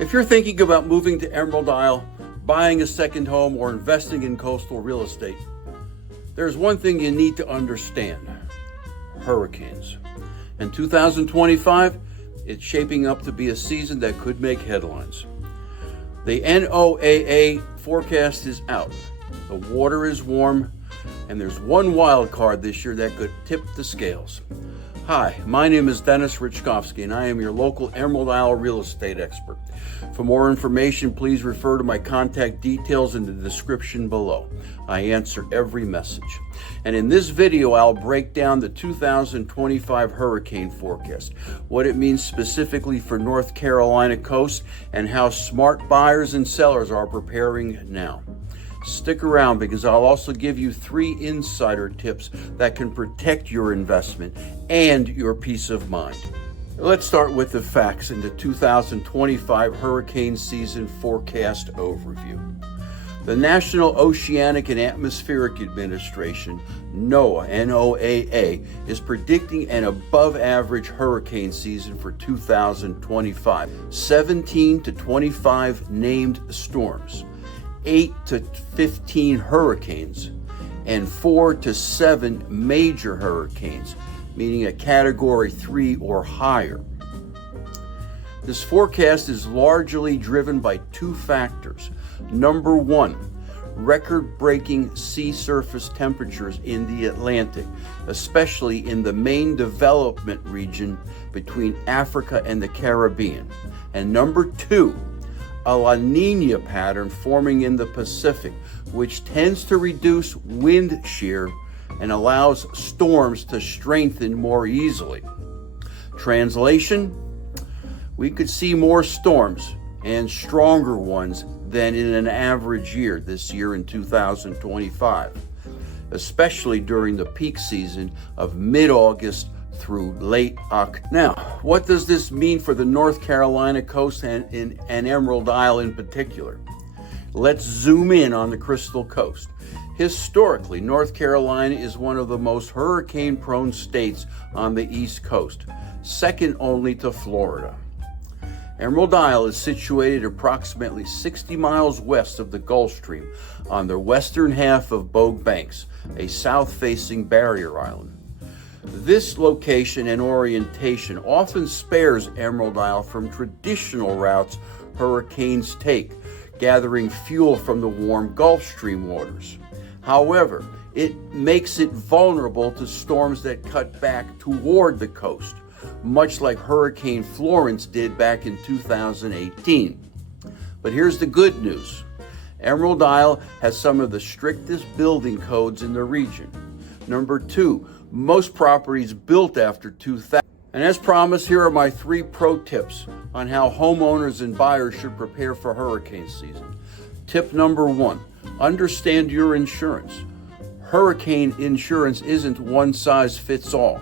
If you're thinking about moving to Emerald Isle, buying a second home, or investing in coastal real estate, there's one thing you need to understand: hurricanes. In 2025, it's shaping up to be a season that could make headlines. The NOAA forecast is out. The water is warm, and there's one wild card this year that could tip the scales. Hi, my name is Dennis Richkovsky, and I am your local Emerald Isle real estate expert. For more information, please refer to my contact details in the description below. I answer every message. And in this video, I'll break down the 2025 hurricane forecast, what it means specifically for North Carolina coast, and how smart buyers and sellers are preparing now. Stick around because I'll also give you 3 insider tips that can protect your investment and your peace of mind. Let's start with the facts in the 2025 hurricane season forecast overview. The National Oceanic and Atmospheric Administration, NOAA, is predicting an above-average hurricane season for 2025. 17 to 25 named storms, 8 to 15 hurricanes, and 4 to 7 major hurricanes, meaning a category 3 or higher. This forecast is largely driven by 2 factors. Number 1, record-breaking sea surface temperatures in the Atlantic, especially in the main development region between Africa and the Caribbean. And number 2, a La Niña pattern forming in the Pacific, which tends to reduce wind shear and allows storms to strengthen more easily. Translation: we could see more storms and stronger ones than in an average year this year in 2025, especially during the peak season of mid-August through late October. Now, what does this mean for the North Carolina coast and Emerald Isle in particular? Let's zoom in on the Crystal Coast. Historically, North Carolina is one of the most hurricane-prone states on the East Coast, second only to Florida. Emerald Isle is situated approximately 60 miles west of the Gulf Stream on the western half of Bogue Banks, a south-facing barrier island. This location and orientation often spares Emerald Isle from traditional routes hurricanes take, gathering fuel from the warm Gulf Stream waters. However, it makes it vulnerable to storms that cut back toward the coast, much like Hurricane Florence did back in 2018. But here's the good news. Emerald Isle has some of the strictest building codes in the region. Number 2, most properties built after 2000. And as promised, here are my 3 pro tips on how homeowners and buyers should prepare for hurricane season. Tip number 1, understand your insurance. Hurricane insurance isn't one size fits all.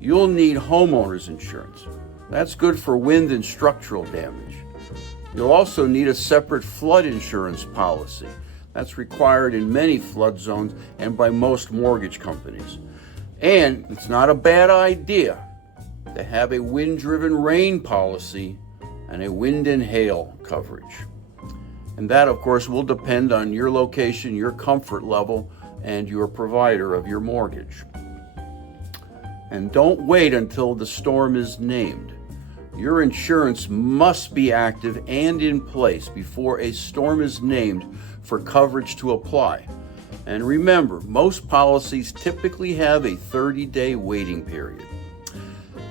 You'll need homeowners insurance. That's good for wind and structural damage. You'll also need a separate flood insurance policy. That's required in many flood zones and by most mortgage companies. And it's not a bad idea to have a wind-driven rain policy and a wind and hail coverage. And that, of course, will depend on your location, your comfort level, and your provider of your mortgage. And don't wait until the storm is named. Your insurance must be active and in place before a storm is named for coverage to apply. And remember, most policies typically have a 30-day waiting period.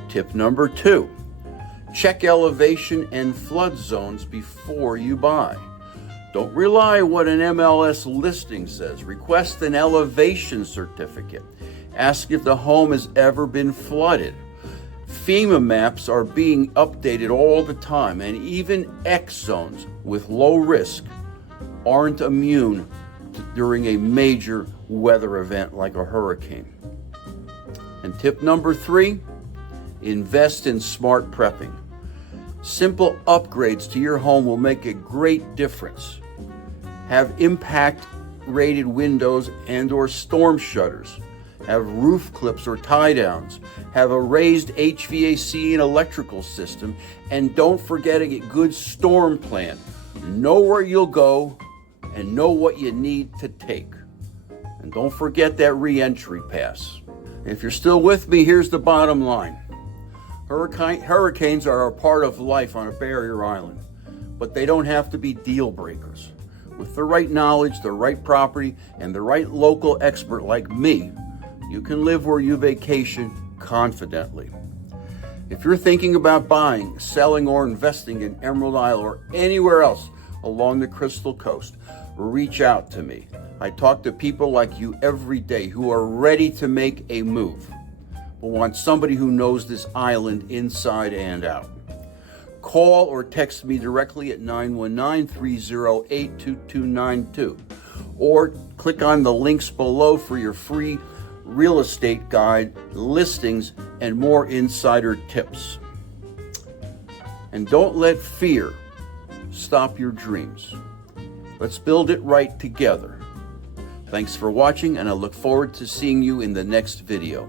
Tip number 2, check elevation and flood zones before you buy. Don't rely on what an MLS listing says. Request an elevation certificate. Ask if the home has ever been flooded. FEMA maps are being updated all the time, and even X zones with low risk aren't immune during a major weather event like a hurricane. And tip number 3, invest in smart prepping. Simple upgrades to your home will make a great difference. Have impact rated windows and or storm shutters. have roof clips or tie downs, have a raised HVAC and electrical system, and don't forget a good storm plan. Know where you'll go and know what you need to take. And don't forget that re-entry pass. If you're still with me, here's the bottom line. Hurricanes are a part of life on a barrier island, but they don't have to be deal breakers. With the right knowledge, the right property, and the right local expert like me, you can live where you vacation confidently. If you're thinking about buying, selling, or investing in Emerald Isle or anywhere else along the Crystal Coast, reach out to me. I talk to people like you every day who are ready to make a move, but want somebody who knows this island inside and out. Call or text me directly at 919-308-2292, or click on the links below for your free real estate guide, listings, and more insider tips. And don't let fear stop your dreams. Let's build it right together. Thanks for watching, and I look forward to seeing you in the next video.